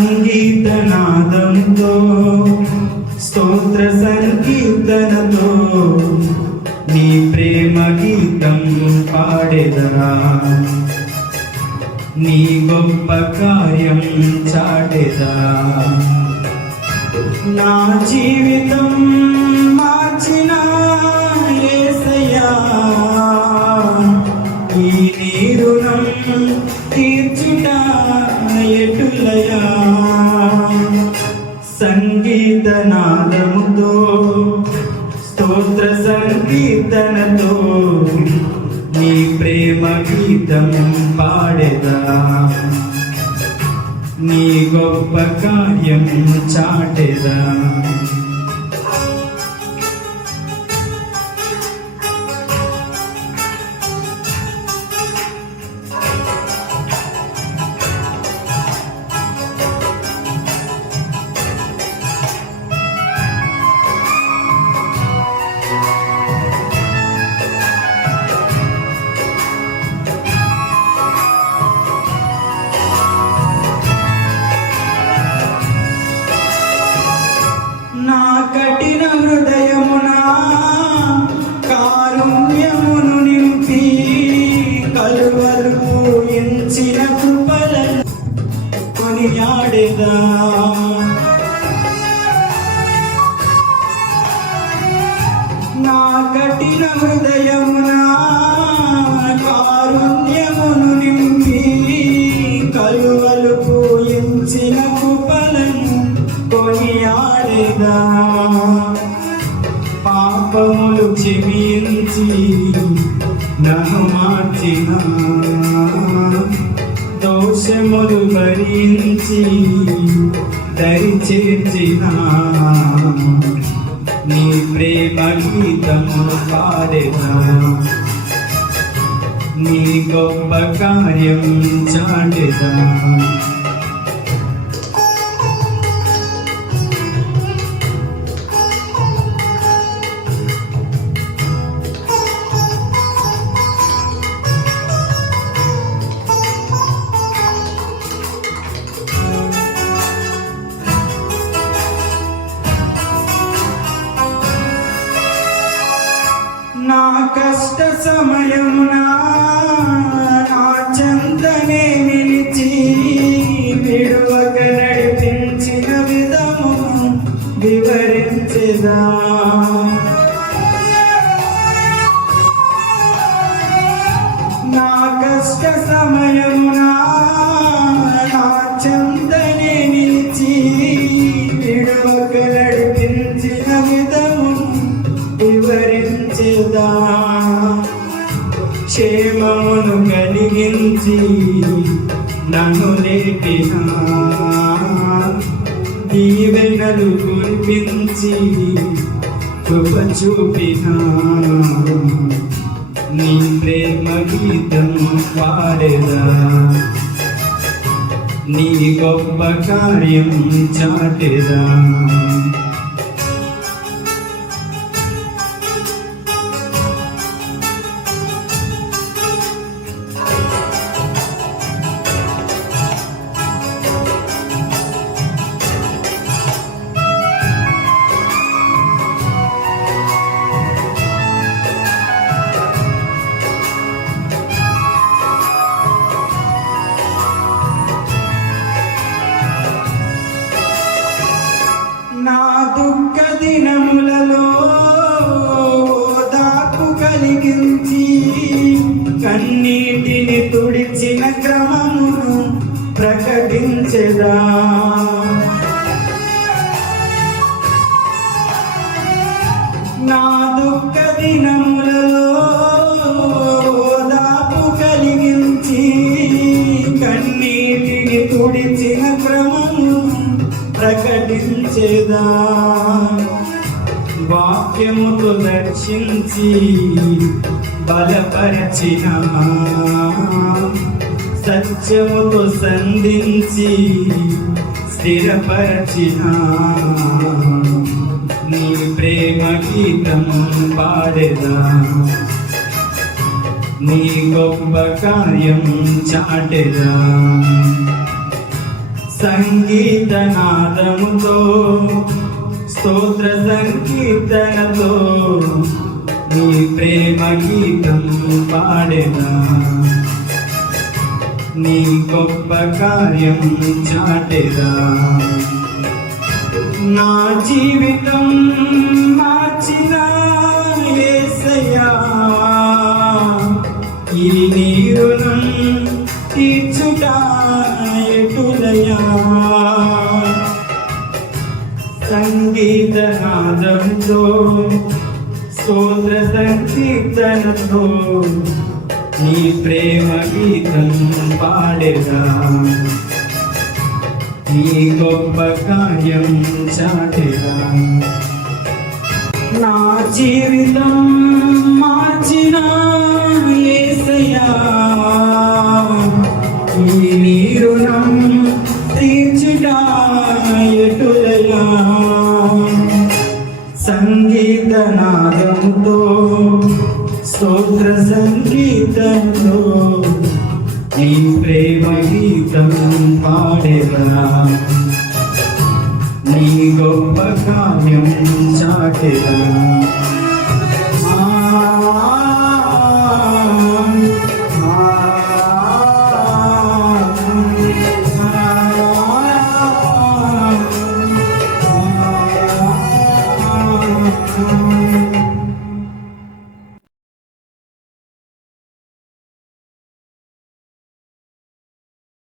సంగీతనాదంతో స్తోత్ర సంకీర్తనతో నీ ప్రేమ గీతం పాడెదరా, నీ గొప్ప కార్యం చాటెదా. నా జీవితం మార్చిన యేసయ్యా, ఈ నీ రుణం తీర్చుట ఎటులయా. సంగీతనాదముతో స్తోత్ర సంకీర్తనతో నీ ప్రేమ గీతం పాడెదా, నీ గొప్ప కార్యం చాటెదా. కఠిన హృదయమునా కారుణ్యమును నింపి కలువలు ఎంచిన కృపలను కొనియాడెదా. నా కఠిన హృదయమునా కారుణ్యమును నింపి కలువలు ఎంచిన కృపలను కొనియాడెదా. పాపములు క్షమించి నన్ను మార్చిన, దోషములు భరించి దరి చేర్చిన, నీ ప్రేమ గీతము పాడెదా, నీ గొప్ప కార్యం చాటెదా. నా కష్ట సమయమునా నా చెంతనే నిలిచి విడువక నడిపించిన విధము వివరించెదా. నా కష్ట సమయమునా నా చెంతనే నిలిచి విడువక నడిపించిన విధము వివరించెదా. క్షేమమును కలిగించి నన్ను లేపిన, దీవెనలు కురిపించి కృప చూపిన, నీ ప్రేమ గీతం పాడెదా, నీ గొప్ప కార్యం చాటెదా. నా దుఃఖ దినములలో ఓదార్పు కలిగించి కన్నీటిని తుడిచిన క్రమమును ప్రకటించెదా. నా దుఃఖ దినములలో ఓదార్పు కలిగించి కన్నీటిని తుడిచిన క్రమమును ప్రకటించెదా. వాక్యముతో దర్శించి బలపరచిన, సత్యముతో సంధించి స్థిరపరచిన, నీ ప్రేమ గీతం పాడెదా, నీ గొప్ప కార్యం చాటెదా. సంగీతనాదముతో స్తోత్ర సంకీర్తనతో నీ ప్రేమ గీతం పాడేదా, నీ గొప్ప కార్యం చాటేదా. నా జీవితం మార్చిన యేసయ్యా, ఈ నీ రుణం తీర్చుట ఎటులయా. సంగీతనాదంతో స్తోత్ర సంకీర్తనతో నీ ప్రేమ గీతం పాడేదా, నీ గొప్ప కార్యం చాటేదా. నా జీవితం మార్చిన యేసయ్యా, ఈ నీ రుణం తీర్చుట ఎటులయా. సంగీతనాదంతో స్తోత్ర సంకీర్తనతో నీ ప్రేమ గీతం పాడేదా, నీ గొప్ప కార్యం చాటేదా.